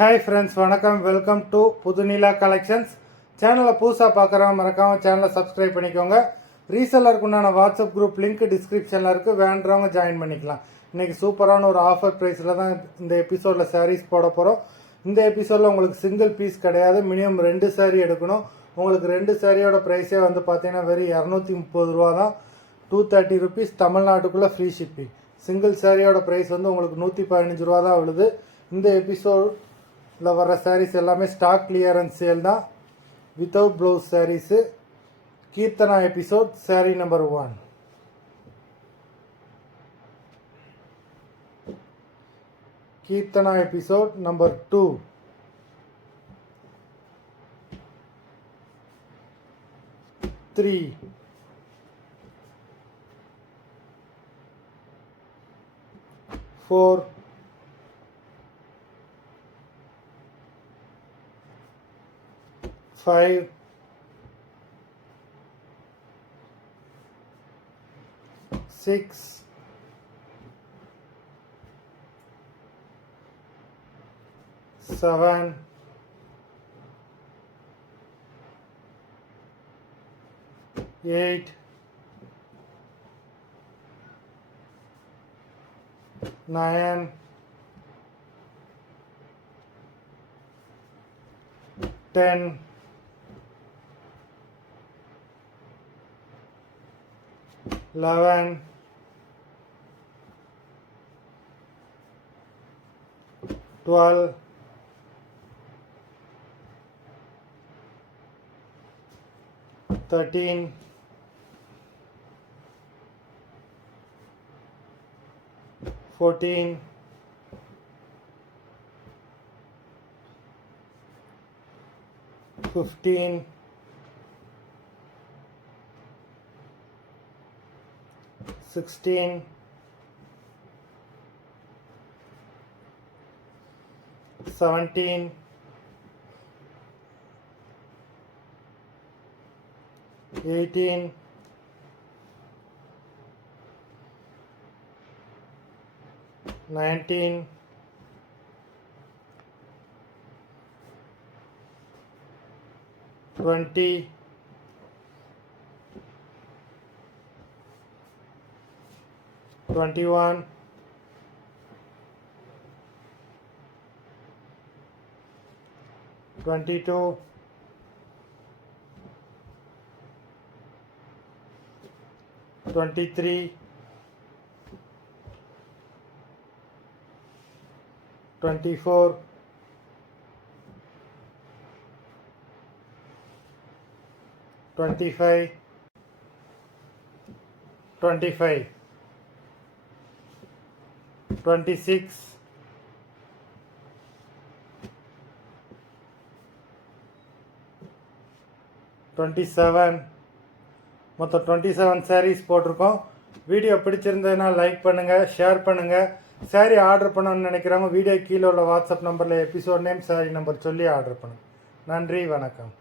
Hi friends, வணக்கம். Welcome to Pudhunila collections. சேனலை புதுசாக பார்க்குறவங்க மறக்காமல் சேனலை சப்ஸ்கிரைப் பண்ணிக்கோங்க. ரீசெல்லருக்கு உண்டான வாட்ஸ்அப் குரூப் லிங்க் டிஸ்கிரிப்ஷனில் இருக்குது, வேண்டுறவங்க ஜாயின் பண்ணிக்கலாம். இன்றைக்கி சூப்பரான ஒரு ஆஃபர் ப்ரைஸில் தான் இந்த எபிசோடில் சாரீஸ் போட போகிறோம். இந்த எபிசோடில் உங்களுக்கு சிங்கிள் பீஸ் கிடையாது, மினிமம் 2 சாரீ எடுக்கணும். உங்களுக்கு 2 சாரியோட ப்ரைஸே வந்து பார்த்தீங்கன்னா வெறும் 230 ரூபா தான். 230 ருபீஸ், தமிழ்நாட்டுக்குள்ளே ஃப்ரீ ஷிப்பிங். சிங்கிள் சாரியோட ப்ரைஸ் வந்து உங்களுக்கு 115 ரூபா தான் விழுது. இந்த எபிசோட் வர சாரீஸ் எல்லாமே ஸ்டாக் கிளியரன்ஸ் சேல் தான். Without blouse saris. Keerthana episode sari number 1. Keerthana episode number 2. Three 4 5 6 7 8 9 10 11 12 13 14 15 16 17 18 19 20 21 22 23 24 25 26 27 மொத்தம் 27 சாரீஸ் போட்டிருக்கோம். வீடியோ பிடிச்சிருந்ததுன்னா லைக் பண்ணுங்கள், ஷேர் பண்ணுங்கள். சாரீ ஆர்டர் பண்ணணும்னு நினைக்கிறவங்க வீடியோ கீழே உள்ள வாட்ஸ்அப் நம்பரில் எபிசோட் நேம், சாரீ நம்பர் சொல்லி ஆர்டர் பண்ணுங்கள். நன்றி, வணக்கம்.